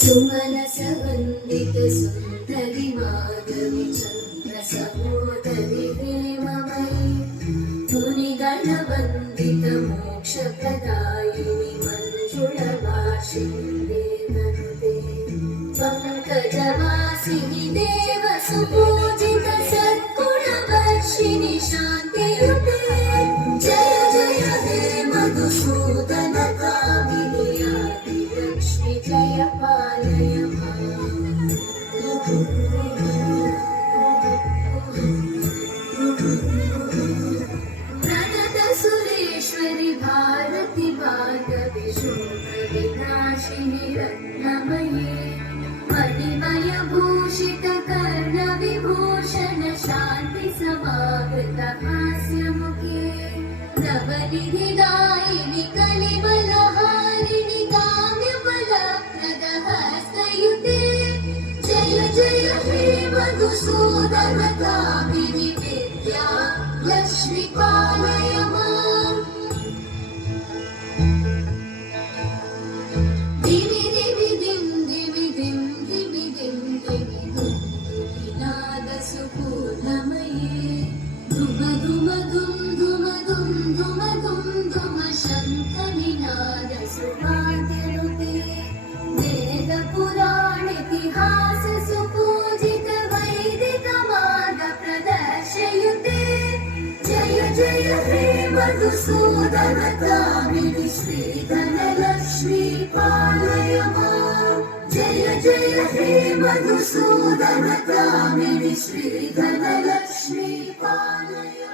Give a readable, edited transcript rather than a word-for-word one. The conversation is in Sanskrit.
सुमनसवन्दित सुन्दरि माधवि चन्द्र सहोदरि हेममयि मुनिगणवन्दित मोक्षप्रदायिनि मञ्जुळभाषिणि वेदनुते पङ्कजवासिनि देवसुपूजित सद्गुणवर्षिणि शान्तियुते जय जय हे मधुसूदन कामिनि आदिलक्ष्मि जय पालय प्रणत सुरेश्वरि भारति भार्गवि शोकविनाशिनि रत्नमयी मणिमय भूषित कर्ण विभूषण शान्ति समावृत हास्यमुखे नवनिधिदायिनि कलिबलहारिणि काम्यफलप्रद हस्तयुते जय जय हे मधुसूदन कामिनि विद्या लक्ष्मि पालय माम् दिवि दिवि दिं दिवि दिं दिवि दिं दिवि दुं दुहिनाद सुपूर्णमये धुम धुम धुं धुम धुं धुम धुं धुम शङ्खनिनाद सुवाद्यनुते वेद पुराण इतिहास सुपूजित वैदिक मार्ग प्रदर्शयुते जय जय हे मधुसूदन कामिनि श्रीधन लक्ष्मी पालय माम् जय जय हे मधुसूदन कामिनि श्रीधन लक्ष्मी पालय